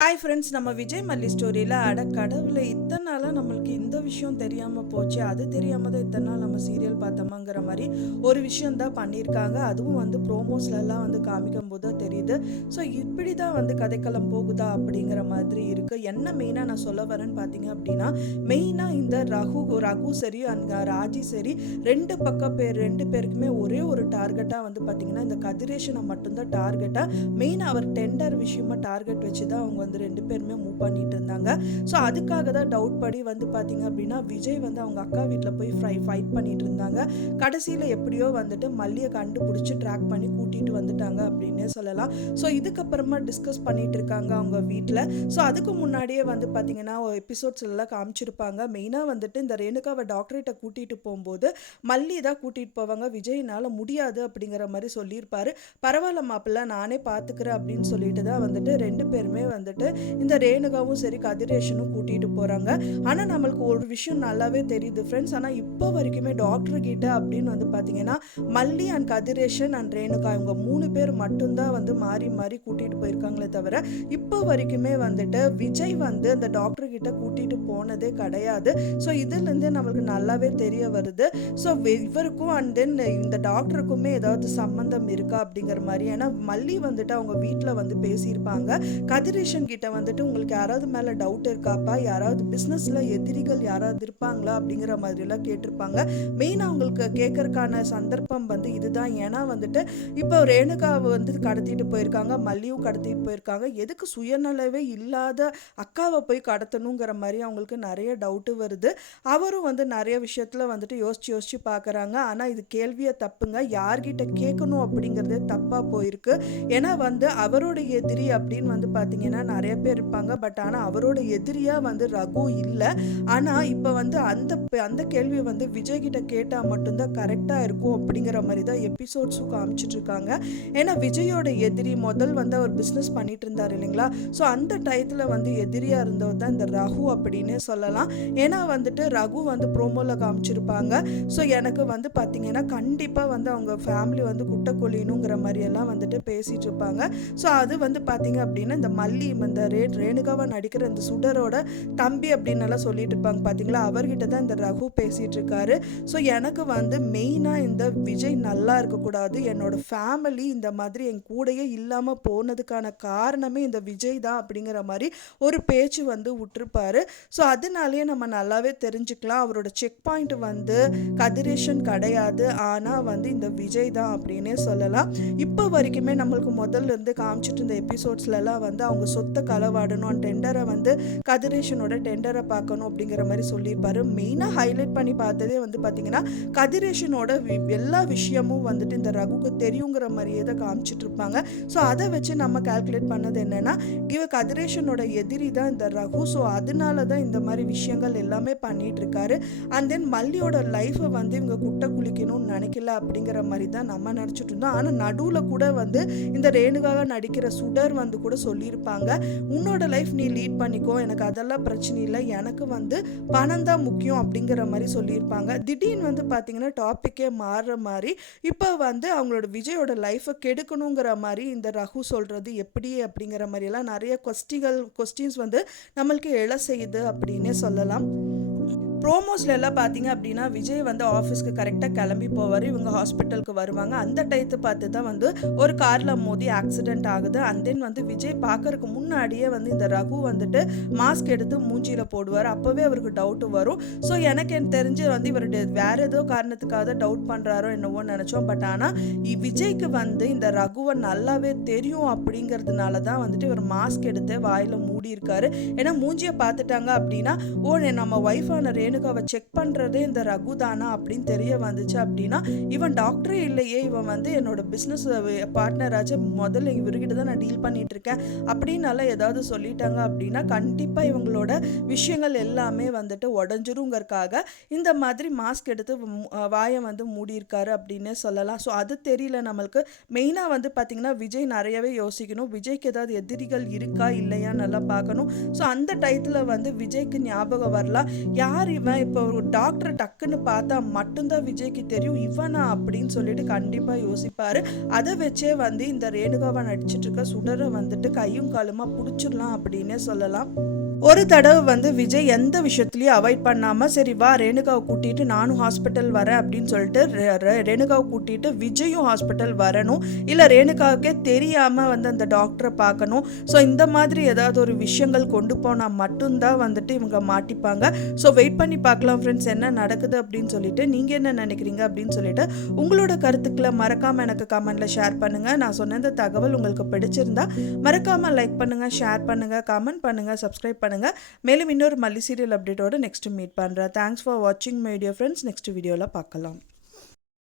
Hi friends, நம்ம விஜய் மல்லி ஸ்டோரியில் அட கடவுளை இத்தனை நாளாக நம்மளுக்கு இந்த விஷயம் தெரியாமல் போச்சு, அது தெரியாமல் தான் இத்தனை நாள் நம்ம சீரியல் பார்த்தோமாங்கிற மாதிரி ஒரு விஷயம் தான் பண்ணியிருக்காங்க. அதுவும் வந்து ப்ரோமோஸ்லலாம் வந்து காமிக்கும் போது தான் தெரியுது. ஸோ இப்படி தான் வந்து கதைக்களம் போகுதா அப்படிங்கிற மாதிரி இருக்குது. என்ன மெயினாக நான் சொல்ல வரேன்னு பார்த்தீங்க அப்படின்னா, மெயினாக இந்த ரகு சரி அண்ட் ராஜி சரி, ரெண்டு பேருக்குமே ஒரே ஒரு டார்கெட்டாக வந்து பார்த்திங்கன்னா இந்த கதிரேஷனை மட்டும்தான் டார்கெட்டாக, மெயினாக அவர் டெண்டர் விஷயமா டார்கெட் வச்சு தான் அவங்க வந்து ரெண்டு பேருமே மூவ் பண்ணிட்டு இருந்தாங்க. ஸோ அதுக்காக தான் டவுட் படி வந்து பார்த்தீங்க அப்படின்னா விஜய் வந்து அவங்க அக்கா வீட்டில் போய் ஃபைட் பண்ணிட்டு இருந்தாங்க. கடைசியில் எப்படியோ வந்துட்டு மல்லியை கண்டுபிடிச்சி ட்ராக் பண்ணி கூட்டிகிட்டு வந்துட்டாங்க அப்படின்னே சொல்லலாம். ஸோ இதுக்கப்புறமா டிஸ்கஸ் பண்ணிட்டு இருக்காங்க அவங்க வீட்டில். ஸோ அதுக்கு முன்னாடியே வந்து பார்த்தீங்கன்னா எபிசோட்ஸ்லாம் காமிச்சிருப்பாங்க. மெயினாக வந்துட்டு இந்த ரேணுகாவை டாக்டர்கிட்ட கூட்டிகிட்டு போகும்போது மல்லி தான் கூட்டிகிட்டு போவாங்க. விஜய்னால முடியாது அப்படிங்கிற மாதிரி சொல்லியிருப்பாரு. பரவாயில்ல மாப்பிள்ள, நானே பார்த்துக்கிறேன் அப்படின்னு சொல்லிட்டு தான் வந்துட்டு ரெண்டு பேருமே வந்துட்டு இந்த ரேணுகாவும் சரி கதிரேஷனும் கூட்டிட்டு போறாங்க. ஆனா நம்மளுக்கு ஒரு விஷயம் நல்லாவே தெரியுது ஃப்ரெண்ட்ஸ். ஆனா இப்போ வரைக்குமே டாக்டர் கிட்ட அப்படின்னு வந்து பாத்தீங்கன்னா மல்லி அண்ட் கதிரேஷன் அண்ட் ரேணுகா இவங்க 3 பேர் மட்டும்தான் வந்து மாறி மாறி கூட்டிட்டு போயிருக்காங்களே தவிர இப்போ வரைக்குமே வந்துட்டு விஜய் வந்து அந்த டாக்டர் கிட்ட கூட்டிட்டு போனதே கிடையாது. ஸோ இதுல இருந்து நம்மளுக்கு நல்லாவே தெரிய வருது. ஸோ இவருக்கும் அண்ட் தென் இந்த டாக்டருக்குமே ஏதாவது சம்பந்தம் இருக்கா அப்படிங்கிற மாதிரி. ஏன்னா மல்லி வந்துட்டு அவங்க வீட்டில் வந்து பேசியிருப்பாங்க. கதிரேஷன் கிட்ட வந்துட்டு உங்களுக்கு யாராவது மேலே டவுட் இருக்காப்பா, யாராவது பிஸ்னஸில் எதிரிகள் யாராவது இருப்பாங்களா அப்படிங்கிற மாதிரிலாம் கேட்டிருப்பாங்க. மெயினாக அவங்களுக்கு கேட்கறதுக்கான சந்தர்ப்பம் வந்து இதுதான். ஏன்னா வந்துட்டு இப்போ ரேணுகாவை வந்து கடத்திட்டு போயிருக்காங்க, மல்லியும் கடத்திட்டு போயிருக்காங்க. எதுக்கு சுயநலவே இல்லாத அக்காவை போய் கடத்தணுங்கிற மாதிரி அவங்களுக்கு நிறைய டவுட்டு வருது. அவரும் வந்து நிறைய விஷயத்தில் வந்துட்டு யோசிச்சு பார்க்குறாங்க. ஆனால் இது கேள்வியை தப்புங்க, யார்கிட்ட கேட்கணும் அப்படிங்கிறதே தப்பாக போயிருக்கு. ஏன்னா வந்து அவரோட எதிரி அப்படின்னு வந்து பார்த்தீங்கன்னா நிறைய பேர் இருப்பாங்க. பட் ஆனால் அவரோட எதிரியாக வந்து ரகு இல்லை. ஆனால் இப்போ வந்து அந்த கேள்வியை வந்து விஜய் கிட்ட கேட்டால் மட்டும்தான் கரெக்டாக இருக்கும் அப்படிங்கிற மாதிரி தான் எபிசோட்ஸும் காமிச்சிட்டு இருக்காங்க. ஏன்னா விஜயோட எதிரி முதல் வந்து அவர் பிஸ்னஸ் பண்ணிட்டு இருந்தார் இல்லைங்களா. ஸோ அந்த டயத்தில் வந்து எதிரியாக இருந்தவர் தான் இந்த ரகு அப்படின்னே சொல்லலாம். ஏன்னா வந்துட்டு ரகு வந்து ப்ரோமோவில் காமிச்சிருப்பாங்க. ஸோ எனக்கு வந்து பார்த்தீங்கன்னா கண்டிப்பாக வந்து அவங்க ஃபேமிலி வந்து குட்டை கொலினுங்கிற மாதிரியெல்லாம் வந்துட்டு பேசிகிட்டு இருப்பாங்க. ஸோ அது வந்து பார்த்தீங்க அப்படின்னா இந்த மல்லி இந்த ரேணுகாவை நடிக்கிற இந்த சுடரோட தம்பி அப்படின்னு எல்லாம் சொல்லிட்டு இருப்பாங்க பார்த்தீங்களா, அவர்கிட்ட தான் இந்த ரகு பேசிகிட்டு இருக்காரு. ஸோ எனக்கு வந்து மெயினாக இந்த விஜய் நல்லா இருக்கக்கூடாது, என்னோட ஃபேமிலி இந்த மாதிரி என் கூடையே இல்லாமல் போனதுக்கான காரணமே இந்த விஜய் தான் அப்படிங்கிற மாதிரி ஒரு பேச்சு வந்து விட்டுருப்பாரு. ஸோ அதனாலேயே நம்ம நல்லாவே தெரிஞ்சுக்கலாம் அவரோட செக் பாயிண்ட் வந்து கதிரேஷன் கிடையாது, ஆனால் வந்து இந்த விஜய் தான் அப்படின்னே சொல்லலாம். இப்போ வரைக்குமே நம்மளுக்கு முதல்ல இருந்து காமிச்சிட்டு இருந்த எபிசோட்ஸ்லாம் வந்து அவங்க சொத்தை களவாடணும், டெண்டரை வந்து கதிரேஷனோட டெண்டரை பார்க்கணும் அப்படிங்கிற மாதிரி சொல்லியிருப்பாரு. மெயினாக ஹைலைட் பண்ணி பார்த்ததே வந்து பார்த்தீங்கன்னா கதிரேஷனோட எல்லா விஷயமும் வந்துட்டு இந்த ரகுக்கு தெரியுங்கிற மாதிரியே தான் காமிச்சிட்டு இருப்பாங்க. ஸோ அதை வச்சு நம்ம கால்குலேட் பண்ணது என்னன்னா கதிரேஷனோட எதிரி தான் இந்த ரகு. ஸோ அதனால தான் இந்த மாதிரி விஷயங்கள் எல்லாமே பண்ணிட்டு இருக்காரு. அண்ட் தென் மல்லியோட லைஃப்பை வந்து இவங்க குட்டை குளிக்கணும்னு நினைக்கல அப்படிங்கிற மாதிரி தான் நம்ம நினச்சிட்டு இருந்தோம். ஆனால் நடுவில் கூட வந்து இந்த ரேணுகாக நடிக்கிற சுடர் வந்து கூட சொல்லியிருப்பாங்க, உன்னோட லைஃப் நீ லீட் பண்ணிக்கோ, எனக்கு அதெல்லாம் பிரச்சனை இல்லை, எனக்கு வந்து பணம் தான் முக்கியம் அப்படிங்கிற மாதிரி சொல்லியிருப்பாங்க. திடீர்னு வந்து பார்த்தீங்கன்னா டாப்பிக்கே மாறுற மாதிரி இப்போ வந்து அவங்களோட விஜயோட லைஃப்பை கெடுக்கணுங்கிற மாதிரி இந்த ரகு சொல்கிறது எப்படி அப்படிங்கிற மாதிரியெல்லாம் நிறைய கொஸ்டின்ஸ் வந்து நம்மளுக்கு எழ செய்யுது அப்படின்னே சொல்லலாம். ப்ரோமோஸ்ல எல்லாம் பார்த்தீங்க அப்படின்னா விஜய் வந்து ஆஃபீஸ்க்கு கரெக்டாக கிளம்பி போவார், இவங்க ஹாஸ்பிட்டலுக்கு வருவாங்க. அந்த டயத்தை பார்த்து தான் வந்து ஒரு காரில் மோதி ஆக்சிடென்ட் ஆகுது. அண்ட் தென் வந்து விஜய் பார்க்கறதுக்கு முன்னாடியே வந்து இந்த ரகு வந்துட்டு மாஸ்க் எடுத்து மூஞ்சியில் போடுவார். அப்போவே அவருக்கு டவுட்டு வரும். ஸோ எனக்கு தெரிஞ்சு வந்து இவர் வேற ஏதோ காரணத்துக்காக டவுட் பண்ணுறாரோ என்னவோ நினச்சோம். பட் ஆனால் விஜய்க்கு வந்து இந்த ரகுவை நல்லாவே தெரியும் அப்படிங்கிறதுனால தான் வந்துட்டு இவர் மாஸ்க் எடுத்து வாயில் மூடி இருக்காரு. ஏன்னா மூஞ்சியை பார்த்துட்டாங்க அப்படின்னா நம்ம ஒய்ஃபான ரேணுகாவை செக் பண்ணுறதே இந்த ரகு தானா அப்படின்னு தெரிய வந்துச்சு அப்படின்னா இவன் டாக்டரே இல்லையே, இவன் வந்து என்னோட பிஸ்னஸ் பார்ட்னராச்சு, முதல்ல இவர்கிட்ட தான் நான் டீல் பண்ணிட்டு இருக்கேன் அப்படின்னால ஏதாவது சொல்லிட்டாங்க அப்படின்னா கண்டிப்பாக இவங்களோட விஷயங்கள் எல்லாமே வந்துட்டு உடஞ்சிருங்கிறதுக்காக இந்த மாதிரி மாஸ்க் எடுத்து வாயை வந்து மூடியிருக்காரு அப்படின்னே சொல்லலாம். ஸோ அது தெரியல நம்மளுக்கு. மெயினாக வந்து பார்த்திங்கன்னா விஜய் நிறையவே யோசிக்கணும், விஜய்க்கு ஏதாவது எதிரிகள் இருக்கா இல்லையா நல்லா பார்க்கணும். ஸோ அந்த டயத்தில் வந்து விஜய்க்கு ஞாபகம் வரலாம், யார் இவன் இப்போ ஒரு டாக்டரை டக்குன்னு பார்த்தா மட்டும்தான் விஜய்க்கு தெரியும் இவனா அப்படின்னு சொல்லிட்டு கண்டிப்பாக யோசிப்பார். அதை வச்சே வந்து இந்த ரேணுகாவை நடிச்சிட்டு இருக்க சுடரை வந்துட்டு கையும் காலுமா பிடிச்சிடலாம் அப்படின்னே சொல்லலாம். ஒரு தடவை வந்து விஜய் எந்த விஷயத்துலையும் அவாய்ட் பண்ணாமல் சரி வா ரேணுகாவை கூட்டிகிட்டு நானும் ஹாஸ்பிட்டல் வரேன் அப்படின்னு சொல்லிட்டு ரேணுகாவை கூட்டிகிட்டு விஜயும் ஹாஸ்பிட்டல் வரணும், இல்லை ரேணுகாவுக்கே தெரியாமல் வந்து அந்த டாக்டரை பார்க்கணும். ஸோ இந்த மாதிரி ஏதாவது ஒரு விஷயங்கள் கொண்டு போனால் மட்டும்தான் வந்துட்டு இவங்க மாட்டிப்பாங்க. ஸோ வெயிட் பண்ணி பார்க்கலாம் ஃப்ரெண்ட்ஸ் என்ன நடக்குது அப்படின்னு சொல்லிட்டு. நீங்கள் என்ன நினைக்கிறீங்க அப்படின்னு சொல்லிட்டு உங்களோட கருத்துக்களை மறக்காமல் எனக்கு கமெண்ட்டில் ஷேர் பண்ணுங்கள். நான் சொன்ன இந்த தகவல் உங்களுக்கு பிடிச்சிருந்தா மறக்காமல் லைக் பண்ணுங்கள், ஷேர் பண்ணுங்கள், கமெண்ட் பண்ணுங்கள், சப்ஸ்கிரைப் பண்ணுங்கள். மேலும் இன்னொரு மல்லி சீரியல் அப்டேட்டோட நெக்ஸ்ட் மீட் பண்ணுறேன். தேங்க்ஸ் ஃபார் வாட்சிங் மை டியர் ஃப்ரெண்ட்ஸ். நெக்ஸ்ட் வீடியோவில் பார்க்கலாம்.